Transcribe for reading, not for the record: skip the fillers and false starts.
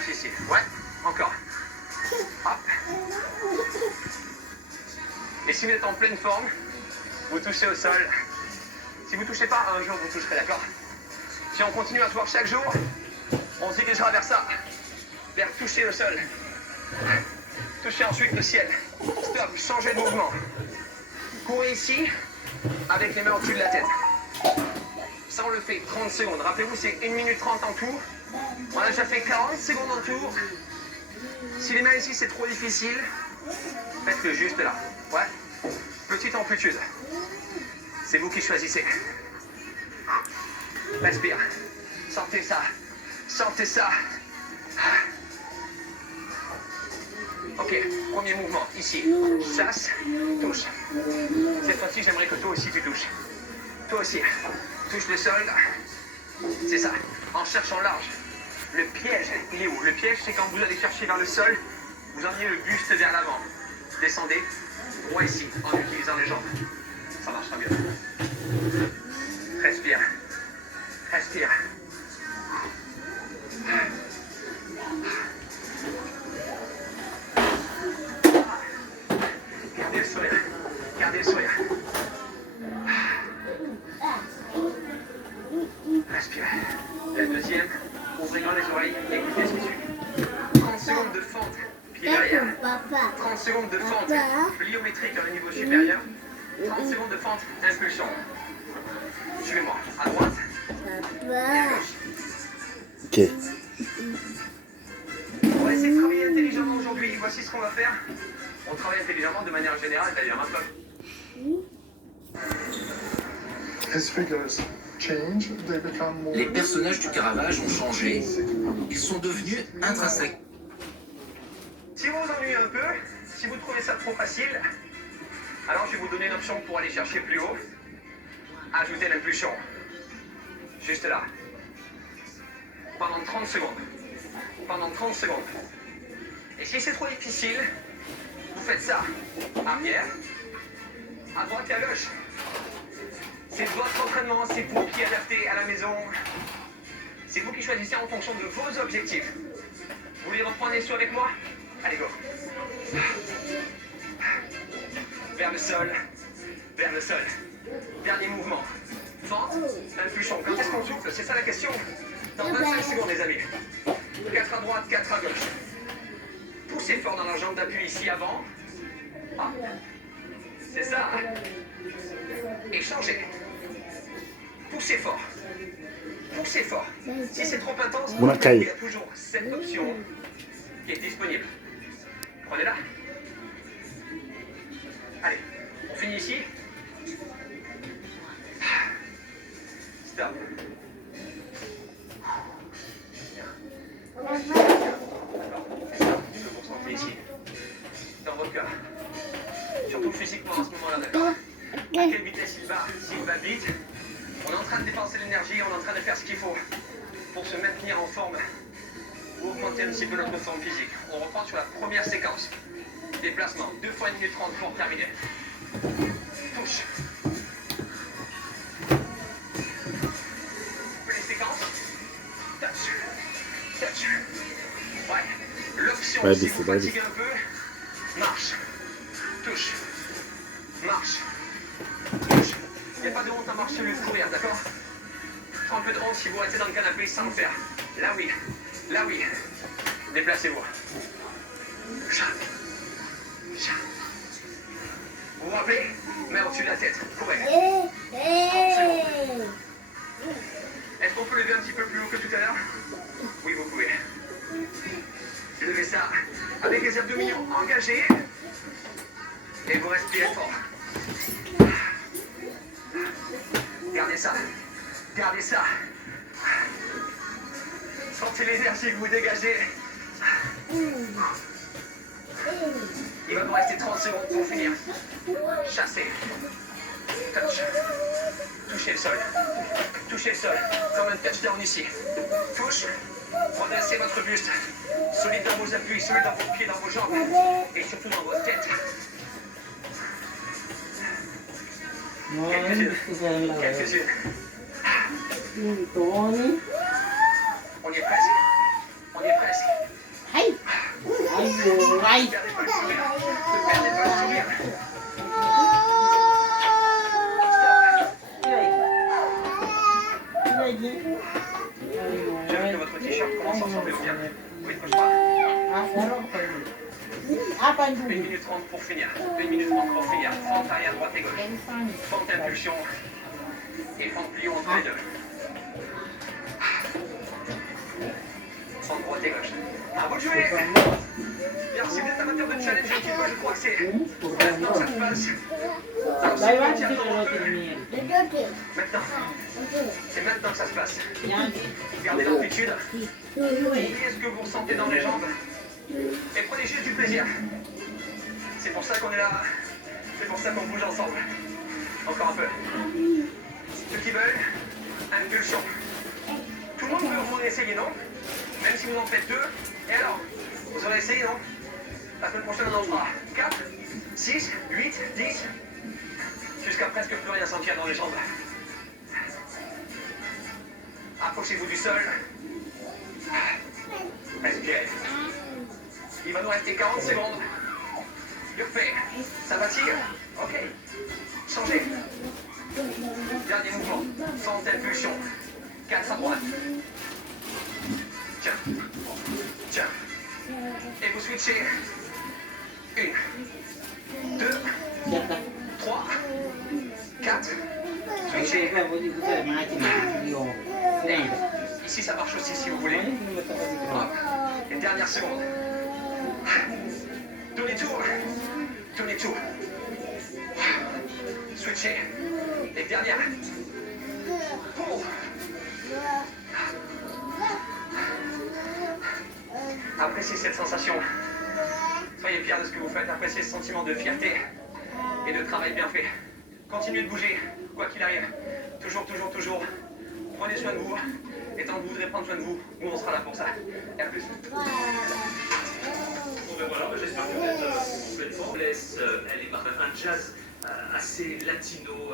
Ici. Ouais, encore. Hop. Et si vous êtes en pleine forme, vous touchez au sol. Si vous ne touchez pas, un jour vous toucherez, d'accord? Si on continue à se voir chaque jour, on se dirigera vers ça. Vers toucher le sol. Touchez ensuite le ciel. Stop, changez de mouvement. Courez ici, avec les mains au-dessus de la tête. Ça, on le fait 30 secondes. Rappelez-vous, c'est 1 minute 30 en tout. On a déjà fait 40 secondes en tout. Si les mains ici, c'est trop difficile, faites-le juste là. Ouais. Petite amplitude. C'est vous qui choisissez. Respire. Sentez ça. Sentez ça. Ok, premier mouvement, ici. Chasse, touche. Cette fois-ci, j'aimerais que toi aussi tu touches. Toi aussi. Touche le sol. C'est ça. En cherchant large. Le piège, il est où? Le piège, c'est quand vous allez chercher vers le sol, vous emmenez le buste vers l'avant. Descendez, droit ici, en utilisant les jambes. Ça marchera mieux. Respire. Respire. Gardez le sourire. Gardez le sourire. Respirez. La deuxième, ouvrez grand les oreilles, écoutez ce qui suit. 30 secondes de fente, pied derrière. 30 secondes de fente pliométrique à un niveau supérieur. 30 secondes de fente, impulsion. Suivez-moi. À droite et à gauche. Ok. On va essayer de travailler intelligemment aujourd'hui. Voici ce qu'on va faire. On travaille intelligemment de manière générale, d'ailleurs. Un peu. Les personnages du Caravage ont changé. Ils sont devenus intrinsèques. Si vous vous ennuyez un peu, si vous trouvez ça trop facile, alors je vais vous donner une option pour aller chercher plus haut. Ajoutez l'impulsion. Juste là. Pendant 30 secondes. Pendant 30 secondes. Et si c'est trop difficile, vous faites ça. Arrière, à droite et à gauche. C'est votre entraînement, c'est vous qui adaptez à la maison. C'est vous qui choisissez en fonction de vos objectifs. Vous voulez reprendre les sauts avec moi? Allez, go. Vers le sol. Vers le sol. Dernier mouvement. Fente, impulsion. Quand est-ce qu'on souffle? C'est ça la question. Dans 25 secondes, les amis. 4 à droite, 4 à gauche. Poussez fort dans la jambe d'appui ici avant. Ah. C'est ça. Et changez. Poussez fort. Poussez fort. Si c'est trop intense, il y a toujours cette option qui est disponible. Prenez-la. Allez, on finit ici. Stop. Je peux vous concentrer ici. Dans votre cœur. Surtout physiquement à ce moment-là, d'accord? À quelle vitesse il va? S'il va vite, on est en train de dépenser l'énergie, on est en train de faire ce qu'il faut pour se maintenir en forme ou augmenter un petit peu notre forme physique. On reprend sur la première séquence. Déplacement, 2 fois 1 minute 30 pour terminer. Touche. Petite séquence. Touch. Touch. Ouais. L'option, si vous fatiguez un peu, marche. Touche. Marche. Touche. Il n'y a pas de honte à marcher au lieu de courir, d'accord? Prends un peu de honte si vous restez dans le canapé sans le faire. Là oui. Là oui. Déplacez-vous. Chat. Chat. Vous vous rappelez? Main au-dessus de la tête. Courez. 30 secondes. Est-ce qu'on peut lever un petit peu plus haut que tout à l'heure? Oui, vous pouvez. Levez ça avec les abdominaux engagés. Et vous respirez fort. Gardez ça. Gardez ça. Sentez l'énergie que vous dégagez. Il va vous rester 30 secondes pour finir. Chassez. Touch. Touchez le sol. Touchez le sol. Comme un touchdown ici. Touche. Redressez votre buste. Solide dans vos appuis, solide dans vos pieds, dans vos jambes. Et surtout dans votre tête. Quelques-unes. Quelques-unes. On y est presque. On y est presque. Aïe. Perdez pas le sourire. Ne perdez pas le sourire. J'ai vu que votre t-shirt commence à ressembler au mien. Oui, je crois. 1 minute 30 pour finir. 1 minute 30 pour finir. Fente arrière, droite et gauche. Fente impulsion. Et fente pliant entre les deux. Fente droite et gauche. À vous de jouer. Bien, si vous êtes amateur de challenge un petit peu, je crois que c'est maintenant que ça se passe. Alors, c'est entièrement peu. Maintenant. C'est maintenant que ça se passe. Gardez l'amplitude. Oubliez ce que vous ressentez dans les jambes. Et prenez juste du plaisir. C'est pour ça qu'on est là. C'est pour ça qu'on bouge ensemble. Encore un peu. Ceux qui veulent, impulsion. Tout le monde peut au moins essayer, non? Même si vous en faites 2. Et alors? Vous aurez essayé, non? La semaine prochaine, on en fera 4, 6, 8, 10. Jusqu'à presque plus rien sentir dans les jambes. Approchez-vous du sol. Respirez. Il va nous rester 40 secondes. Je fais. Ça va-t-il? Ok. Changez. Dernier mouvement. Sans impulsion. 4 à droite. Tiens. Tiens. Et vous switchez. 1, 2, 3, 4. Switchez. Et ici, ça marche aussi si vous voulez. Hop. Et dernière seconde. Tournez tout. Tournez tout. Switchez. Et dernière. Pour. Appréciez cette sensation. Soyez fiers de ce que vous faites. Appréciez ce sentiment de fierté et de travail bien fait. Continuez de bouger, quoi qu'il arrive. Toujours, toujours, toujours. Prenez soin de vous. Et tant que vous voudrez prendre soin de vous, nous on sera là pour ça. Et à plus. Bon ben voilà, j'espère que vous êtes en pleine forme. Elle est un jazz assez latino.